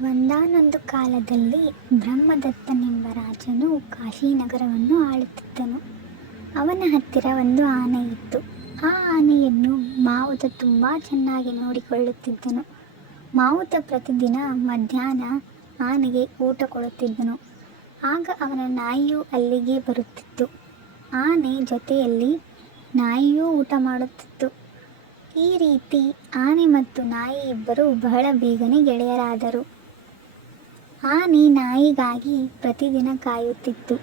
ಒಂದಾನೊಂದು ಕಾಲದಲ್ಲಿ ಬ್ರಹ್ಮದತ್ತನೆಂಬ ರಾಜನು ಕಾಶಿನಗರವನ್ನು ಆಳುತ್ತಿದ್ದನು. ಅವನ ಹತ್ತಿರ ಒಂದು ಆನೆ ಇತ್ತು. ಆ ಆನೆಯನ್ನು ಮಾವುತ ತುಂಬ ಚೆನ್ನಾಗಿ ನೋಡಿಕೊಳ್ಳುತ್ತಿದ್ದನು. ಮಾವುತ ಪ್ರತಿದಿನ ಮಧ್ಯಾಹ್ನ ಆನೆಗೆ ಊಟ ಕೊಡುತ್ತಿದ್ದನು. ಆಗ ಅವನ ನಾಯಿಯು ಅಲ್ಲಿಗೆ ಬರುತ್ತಿತ್ತು. ಆನೆ ಜೊತೆಯಲ್ಲಿ ನಾಯಿಯೂ ಊಟ ಮಾಡುತ್ತಿತ್ತು. ಈ ರೀತಿ ಆನೆ ಮತ್ತು ನಾಯಿ ಇಬ್ಬರು ಬಹಳ ಬೇಗನೆ ಗೆಳೆಯರಾದರು. ಆನೆ ನಾಯಿಗಾಗಿ ಪ್ರತಿದಿನ ಕಾಯುತ್ತಿತ್ತು.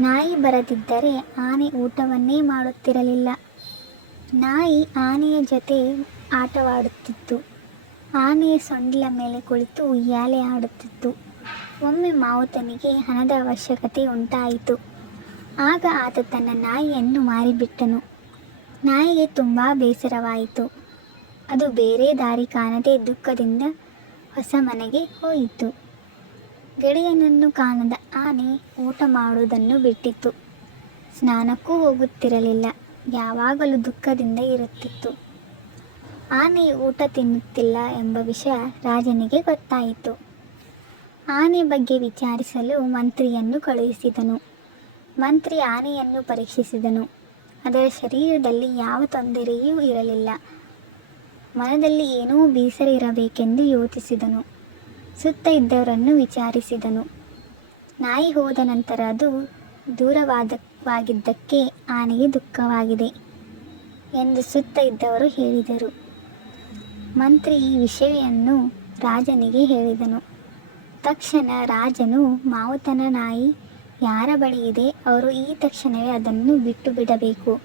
ನಾಯಿ ಬರದಿದ್ದರೆ ಆನೆ ಊಟವನ್ನೇ ಮಾಡುತ್ತಿರಲಿಲ್ಲ. ನಾಯಿ ಆನೆಯ ಜೊತೆ ಆಟವಾಡುತ್ತಿತ್ತು. ಆನೆಯ ಸೊಂಡಿಲ ಮೇಲೆ ಕುಳಿತು ಉಯ್ಯಾಲೆ ಆಡುತ್ತಿತ್ತು. ಒಮ್ಮೆ ಮಾವುತನಿಗೆ ಹಣದ ಅವಶ್ಯಕತೆ ಉಂಟಾಯಿತು. ಆಗ ಆತ ತನ್ನ ನಾಯಿಯನ್ನು ಮಾರಿಬಿಟ್ಟನು. ನಾಯಿಗೆ ತುಂಬ ಬೇಸರವಾಯಿತು. ಅದು ಬೇರೆ ದಾರಿ ಕಾಣದೆ ದುಃಖದಿಂದ ಹೊಸ ಮನೆಗೆ ಹೋಯಿತು. ಗೆಳೆಯನನ್ನು ಕಾಣದ ಆನೆ ಊಟ ಮಾಡುವುದನ್ನು ಬಿಟ್ಟಿತು. ಸ್ನಾನಕ್ಕೂ ಹೋಗುತ್ತಿರಲಿಲ್ಲ. ಯಾವಾಗಲೂ ದುಃಖದಿಂದ ಇರುತ್ತಿತ್ತು. ಆನೆಯು ಊಟ ತಿನ್ನುತ್ತಿಲ್ಲ ಎಂಬ ವಿಷಯ ರಾಜನಿಗೆ ಗೊತ್ತಾಯಿತು. ಆನೆ ಬಗ್ಗೆ ವಿಚಾರಿಸಲು ಮಂತ್ರಿಯನ್ನು ಕಳುಹಿಸಿದನು. ಮಂತ್ರಿ ಆನೆಯನ್ನು ಪರೀಕ್ಷಿಸಿದನು. ಅದರ ಶರೀರದಲ್ಲಿ ಯಾವ ತೊಂದರೆಯೂ ಇರಲಿಲ್ಲ. ಮನದಲ್ಲಿ ಏನೋ ಬೇಸರ ಇರಬೇಕೆಂದು ಯೋಚಿಸಿದನು. ಸುತ್ತ ಇದ್ದವರನ್ನು ವಿಚಾರಿಸಿದನು. ನಾಯಿ ಹೋದ ನಂತರ ಅದು ದೂರವಾಗಿದ್ದಕ್ಕೆ ಆನೆಗೆ ದುಃಖವಾಗಿದೆ ಎಂದು ಸುತ್ತ ಇದ್ದವರು ಹೇಳಿದರು. ಮಂತ್ರಿ ಈ ವಿಷಯವನ್ನು ರಾಜನಿಗೆ ಹೇಳಿದನು. ತಕ್ಷಣ ರಾಜನು ಮಾವುತನ ನಾಯಿ ಯಾರ ಬಳಿ ಇದೆ ಅವರು ಈ ತಕ್ಷಣವೇ ಅದನ್ನು ಬಿಟ್ಟು ಬಿಡಬೇಕು.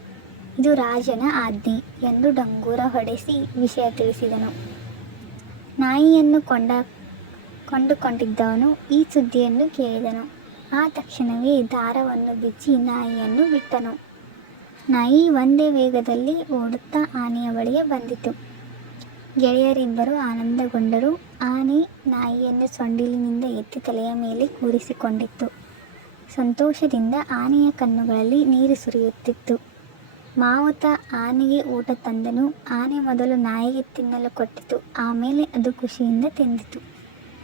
ಇದು ರಾಜನ ಆಜ್ಞೆ ಎಂದು ಡಂಗೂರ ಹೊಡೆಸಿ ವಿಷಯ ತಿಳಿಸಿದನು. ನಾಯಿಯನ್ನು ಕೊಂಡುಕೊಂಡಿದ್ದವನು ಈ ಸುದ್ದಿಯನ್ನು ಕೇಳಿದನು. ಆ ತಕ್ಷಣವೇ ದಾರವನ್ನು ಬಿಚ್ಚಿ ನಾಯಿಯನ್ನು ಬಿಟ್ಟನು. ನಾಯಿ ಒಂದೇ ವೇಗದಲ್ಲಿ ಓಡುತ್ತಾ ಆನೆಯ ಬಳಿಗೆ ಬಂದಿತು. ಗೆಳೆಯರಿಬ್ಬರು ಆನಂದಗೊಂಡರು. ಆನೆ ನಾಯಿಯನ್ನು ಸೊಂಡಿಲಿನಿಂದ ಎತ್ತಿ ತಲೆಯ ಮೇಲೆ ಕೂರಿಸಿಕೊಂಡಿತ್ತು. ಸಂತೋಷದಿಂದ ಆನೆಯ ಕಣ್ಣುಗಳಲ್ಲಿ ನೀರು ಸುರಿಯುತ್ತಿತ್ತು. ಮಾವುತ ಆನೆಗೆ ಊಟ ತಂದನು. ಆನೆ ಮೊದಲು ನಾಯಿಗೆ ತಿನ್ನಲು ಕೊಟ್ಟಿತು. ಆಮೇಲೆ ಅದು ಖುಷಿಯಿಂದ ತಿಂದಿತು.